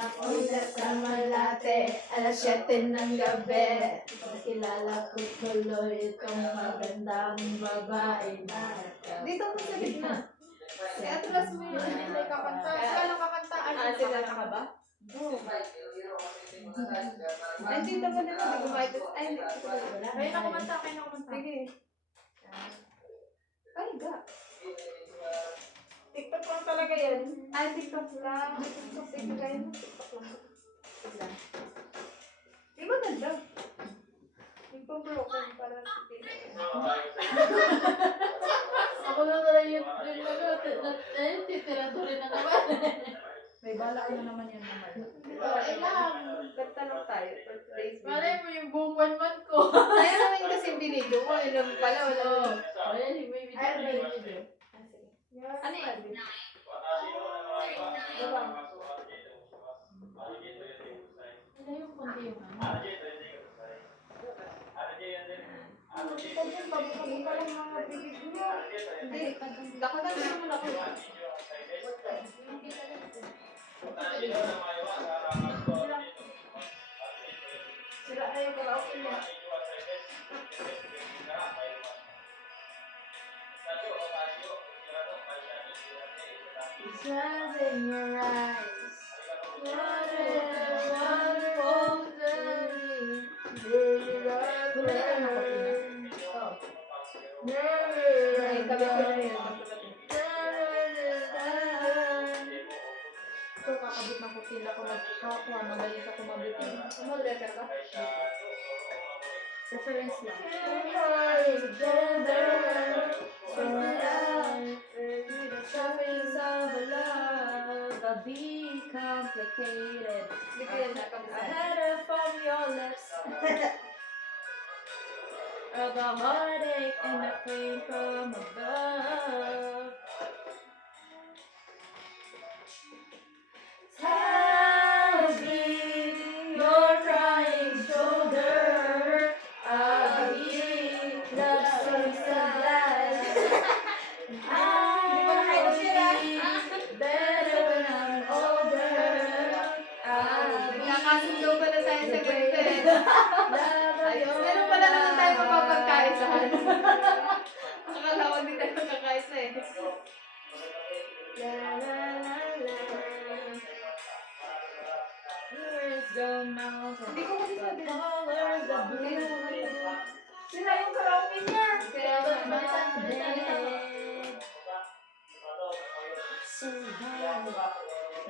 Ako'y nasa Malate, alas 7 ng gabi. Nakilala ko tuloy itong magandang babae na Dito mo sa gitna. Atras mo yun, hindi tayo kakanta. Saan ang kakanta? sila ka ba? Oo. Ay, dito ba nila? Hindi kumain. Ay, hindi ko wala. Kayo na kumanta. Sige. Ay, ga. TikTok lang talaga yan. Ay, TikTok lang. Sige, kaya mo. TikTok lang. Di ba ganda? Nagpo-broken para sa Ako na talaga yung titira rin na naman. May bala na naman yan naman. Ay lang. Kanta lang tayo for today's video. Malay mo yung buong 1 month ko. Kaya naman kasi binidyo ko. Yun pala, wala. Ayan, may video. Ano yan? Ano yung konti yung ano? Pabuka lang mga bibig niyo. Hindi. Dakagan naman ako. Sila na yung karaoke mo. It's in your eyes. Wonderful journey. Ay, tabi ko na yun. Ito, kakabit ng kutila ko magkakakuha. Magaling ka kumabitin. Ano, letter ka? Reference lang. Shopping's of love, but be complicated. I had it from your lips. Of a heartache and a pain from above. Tell me your crying shoulder. I'll be love so sad. I'll be better when I'm older. I'll be Nakasundo pa na tayo sa ganito. ayos. Meron pala naman tayo mapapagkaisahan. Akala ko hindi tayo magkakaisa eh. La la la la. Where's the mountain? Hindi ko kasi sabi. Colors of Hindi blue. naman. Sila yung karaoke niya. Kaya But nga. my bed. So high.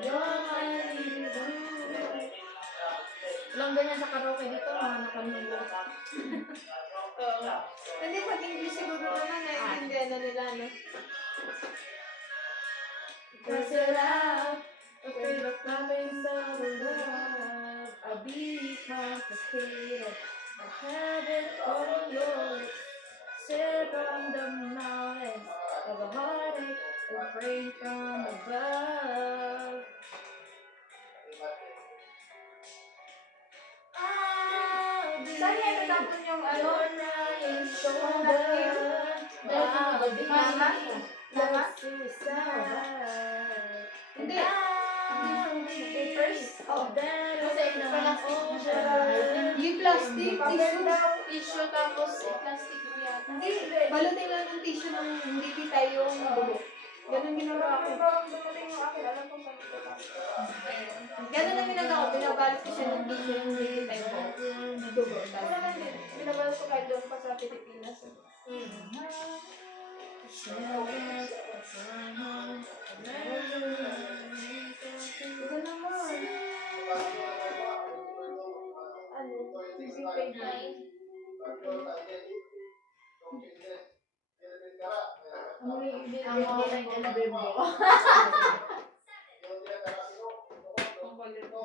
You're my blue. Walang ganyan sa karaoke dito, mga nakamulot. Oo. Hindi, pag English siguro naman, naiintindihan na nila, no? Cause it out, afraid of coming so love. I'll be complicated. I have it from yours. Sit on the mountains of a heartache and rain from above. I'll be Saan yan natapon yung ano? your right shoulder. I'll be Mama? Mama? suicide. Hindi. I'll be Papers? oh, better Kasi than plastic an mo siya. ocean. Yung plastic, tissue. Tissue tapos plastic mo yata. Hindi, balutin lang ng tissue ng hindi pitay yung dugo. Ganun ginawa ko. Dumating yung akin, alam ko saan ito. Ganun ang ginagawa ko, binabalot ko siya ng tissue ng hindi pitay yung dugo. Wala lang din, binabalot ko kahit doon pa sa Pilipinas. Ito naman. Ano? Busy page. Ang online nila bebo. Ang kulit mo.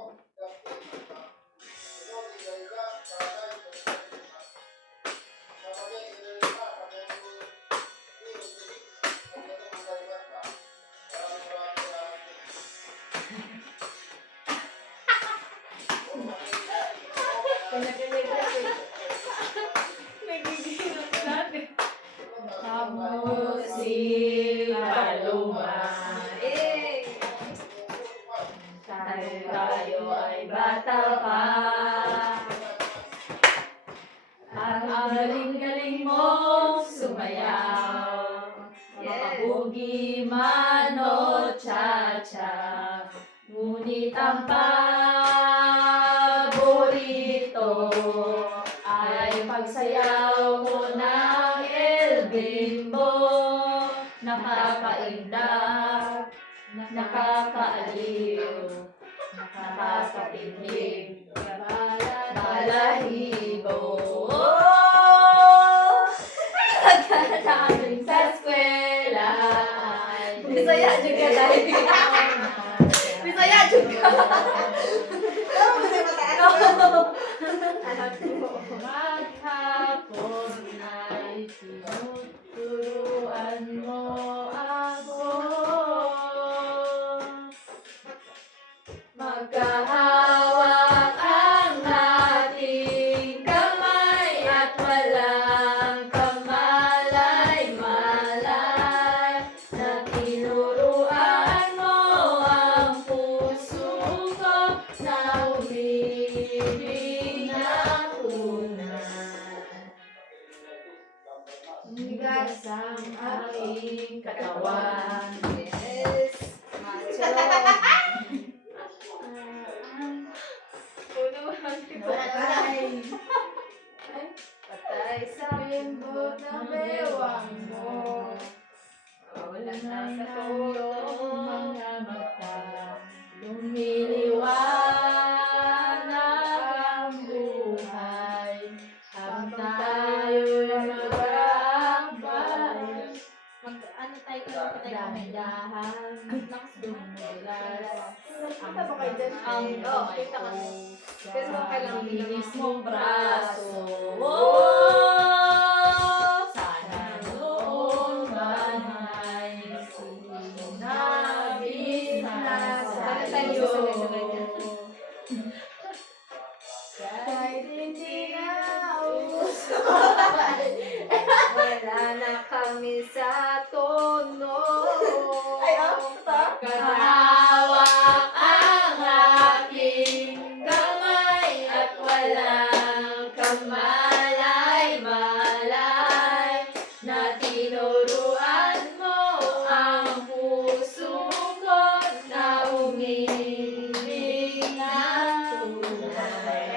Kamu si Paloma. Eh! cha-cha. Ngunit ang paborito ay pagsayaw mo ng El Bimbo. Nakakaindak, nakakaaliw, nakakapinig, balahibo. Pagkatapos sa eskwela ay Bisaya juga dahil Bisaya juga. Maghapon ay tinuturuan mo ako. Magkahawak ang ating kamay at walang kamalay-malay na tinuruan mo ang puso ko na umibig na tunay. Nigas ang aking katawan. Yes. Macho. Patay. Patay sa bimbot na bewang mo. Wala na sa tulong mga mata. Lumiliwanag ang buhay. Habang tayo'y mag-aakbay. Ano tayo ka lang Dahan-dahan. Dumulas. Kita ba kayo dyan? Ang Oo, kamay kita ko ka. sa Pero kailangan linis din mong braso. Sana noon man ay sinabis na Sana tayo sa'yo. sabay-sabay dyan. Kahit hindi na uso. Wala na kami sa tono. Kahawak ang aking kamay at walang kamalay-malay na tinuruan mo ang puso ko na umibig ng tunay.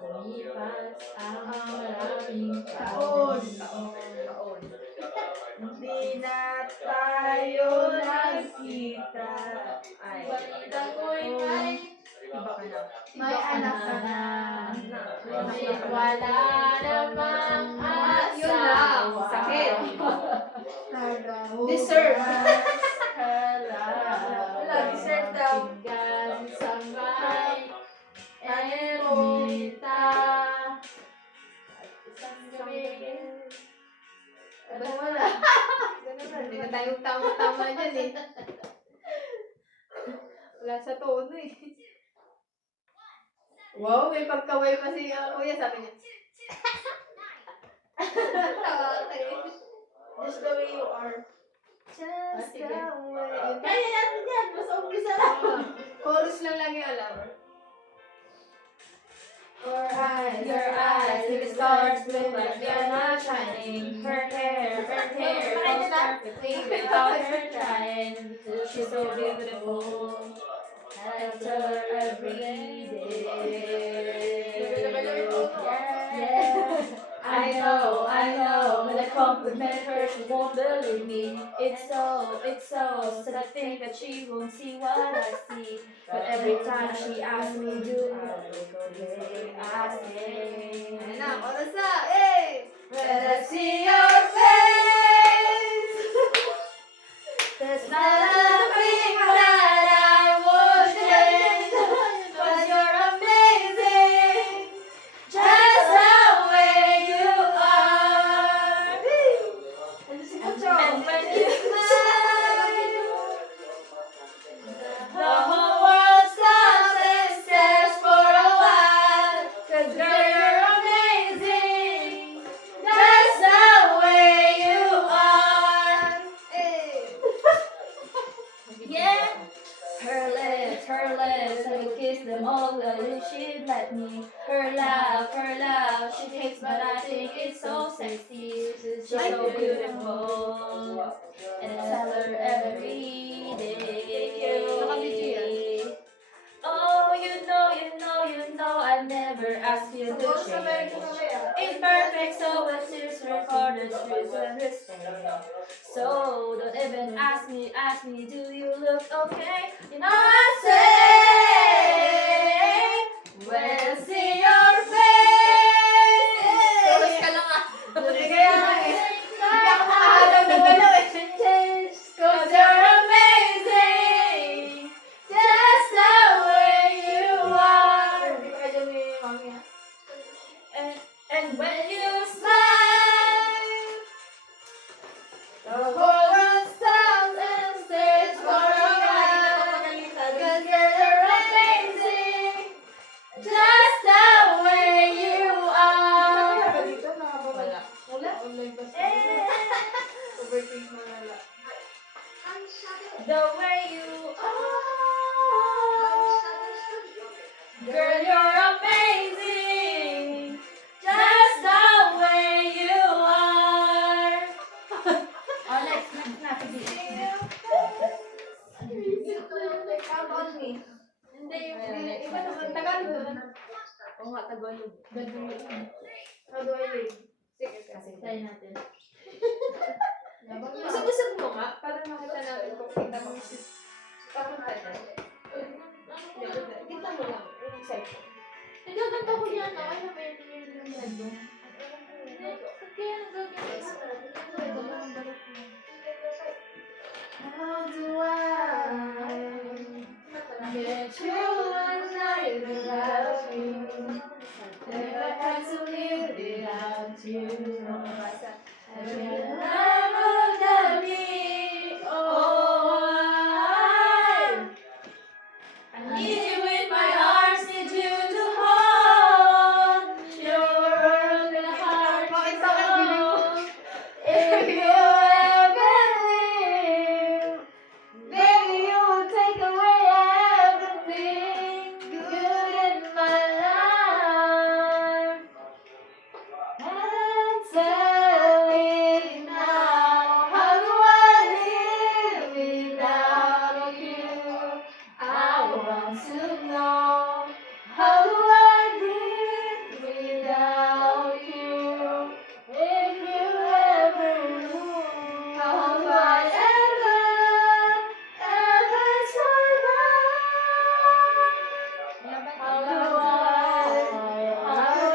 Lumipas ang maraming taon. Hindi na tayo nagkita. Ay, balita ko'y may iba ka na. May anak ka na. Ngunit wala namang Yun lang. asawa. Sakit. Deserve. Wala, deserve daw. Pinggan sa may ermita. At isang gabi. Wala. Hindi na tayo tama-tama dyan eh. Wala sa tono eh. Wow, may pagkaway pa si kuya, sabi niya. Tawa kayo. Just the way you are. Just sige. the way. Kaya natin yan. Basta umpisa lang. Chorus lang lagi alam. Your eyes, if it starts to look like they're not shining. Her hair falls perfectly without her trying. She's so beautiful. I touch her every day. Yeah. I know, when I compliment her, she won't believe me. It's so, said I think that she won't see what I see. But every time she asks me, do I look okay? I say, Ayun na, oras na! Eh! when I see your face, there's nothing that I would change. 'Cause you're amazing, just the way you are. And when you smile, the whole world stops and stares for a while. 'Cause girl, you're amazing, just the way you are. Eh! kiss them all, I wish she'd let me. Her love, she takes, but I think it's so sexy. She's so beautiful, and I tell her every day. Oh, you know, I've never asked you to change. It's perfect, so it's sister for the streets and the stage. So don't even ask me, do you look okay? You know I say, when I see your face. Tapos ka lang ah. Buti kaya nga eh. Hindi ako makahalaw ng galaw eh. Cause you're amazing, just the way you are. Hindi ko kaya ni mami ah. And when you smile, the whole world stops and stares for a while. Cause you're amazing, just the way you are. Dito nakababala. Wala. Online pa siya. Overthink mo wala. The way you are. Girl, you're amazing, just the way you are. Oh, next na, sige. Count on me. Hindi, iba naman. Tagalog naman. Oo nga, Tagalog. How do I live? Sige, kasi. Try natin. Usap-usap mo nga, para makita natin kung kita mo. Papunta na. Kita mo lang. Yung cellphone. Nagaganda ko yan, no? Ano ba yung nando? Kaya nagaganda ko. How do I get you one night without you? Never had to live without you. I will never let me. Oh, I need you in my arms, need you to hold your world in a heart. Bakit sa akin So, if you ever leave, baby, you will take away everything good in my life. And tell me now, how do I live without you? I want to know, how do I live without you? If you ever knew, how do I ever survive? How do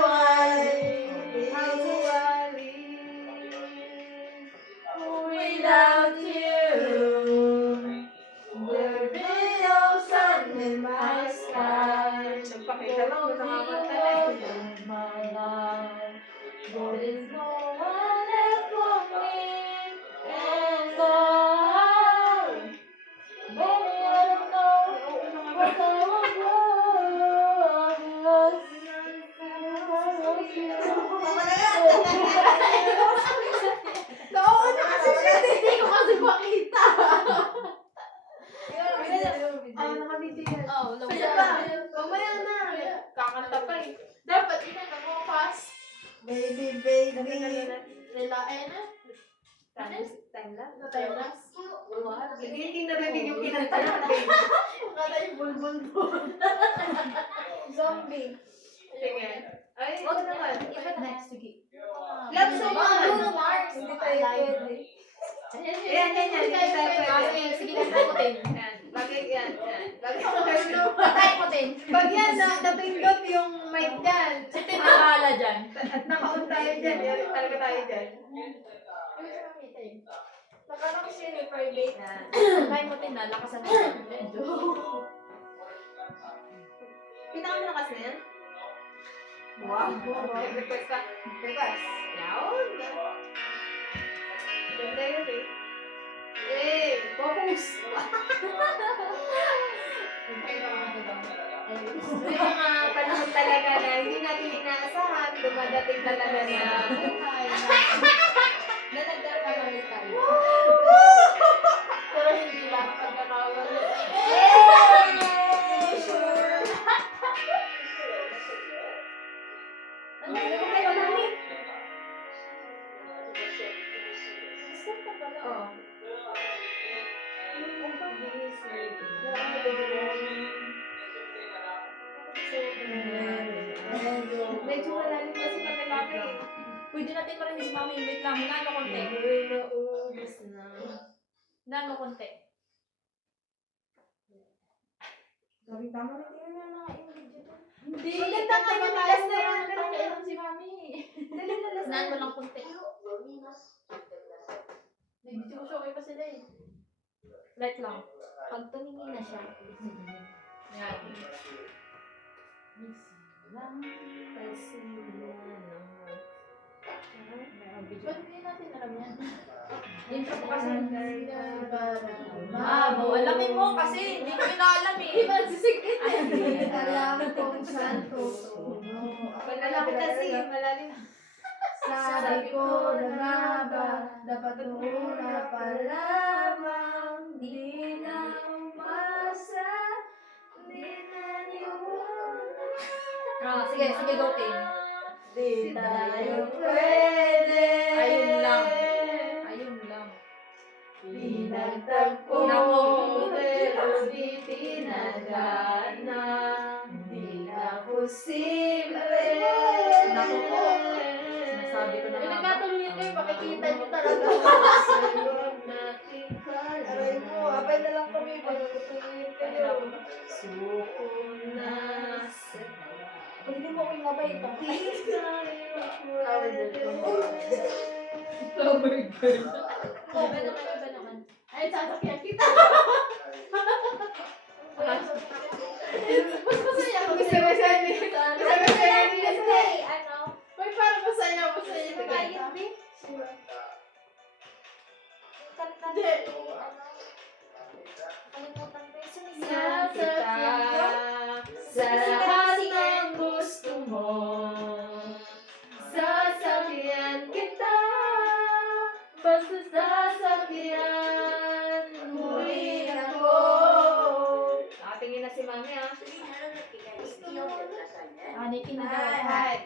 I live without you? There be no sun in my sky. Nagpakita lang, No nakakanta love eh. in my life. There is no one left for me. And baby, I don't know what I would do. Nauna kasi siya. Hindi ko kasi makita. Ay, nakabiti yan. Oh, wala Sige pa. Mamaya na. Kakanta pa eh. Dapat inano mo fast. Baby, baby. Nilain na. Time lang. Timeless. Hindi narinig yung kinanta natin. Kala yung bulbul mo. Zombie. Sige. Ay, ito naman. Next, sige. Love song Mga naman. Bruno Mars. Hindi tayo pwede. Ayan, Yan. Hindi tayo pwede. Sige, try mo din. Yan. Bagay yan. Bagay Try mo din. Pag yan, napindot yung mic dyan. Sino yung nakahala dyan? At naka-on tayo dyan. Yan, talaga tayo dyan. Nakalaki siya yung private. Yan. Try mo din na, lakasan mo. Medyo. Pinakamalakas na yan? Wow. Request ka. Request. Yawn. Ganda yun eh. Eh, focus. May mga panahon talaga na hindi natin inaasahan, dumadating talaga na buhay na nagkakamali tayo. Pero hindi lang pagkakawala. Sure. Ano ko kayo namin? Start na pala. Oo. Medyo malalim kasi pag lalaki. Pwede natin marinig si Mami. Wait lang. Nano konti. Naubos na. Nano konti. Sabi tama rin tingnan na yung video to. Hindi. Maganda nga yung last na yan. Pakialam si Mami. Dali na last na. Nano lang konti. May video ko siya. Okay pa sila eh. Light lang. Pag tumingin na siya. Yan. Ba't hindi natin alam yan? Intro ko kasi. Mamo, alamin mo kasi. Hindi ko inaalam eh. Di ba? Sisigit Hindi alam kung saan tutungo. Malaki kasi, malalim. Sabi ko na nga ba, dapat muna pa lamang. Di na umasa, di na niwala. Sige, go Ting. Di tayo pwede. Ayun lang. Ayun lang. Pinagtagpo Nako. pero di tinagana. Di na posible. Nako po. Sinasabi ko na nga. Nagkatuloy kayo, makikita niyo talaga. Aray mo, abay na lang kami pag tutuloy kayo. Suko na sa Pwede mo ko yung abay ito. Flower girl. Iba naman, iba naman. Ay, sasakyan kita. Mas masaya ko. Gusto mo siya ni... Ano? May parang masaya ito Kaya din. Kanta Hindi. Kalimutan ko yung Sasakyan sa lahat ng gusto mo. Sasakyan kita. Basta sasakyan mo rin ako. Nakatingin na si Mami ah. Nikki na daw. Hi, hi.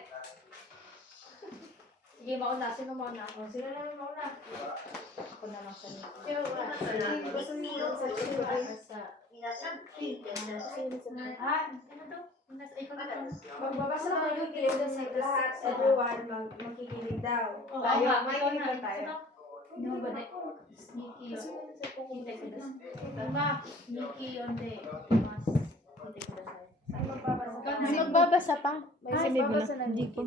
Sige, mauna. Sino mauna? O, sino na yung mauna? Ako na lang sa Nikki. Gusto niyo sa Ano to? Ikaw na to. Magbabasa ko yung kilala sa lahat. Everyone makikinig daw. Tayo, Ikaw ikaw na. na. Sino? No, ba de? Nikki. Hintay ko na. Ma, Nikki on the mas. Hintay ko na. Ay, magbabasa. Ay, Magbabasa pa. May sinib na. Hindi ko.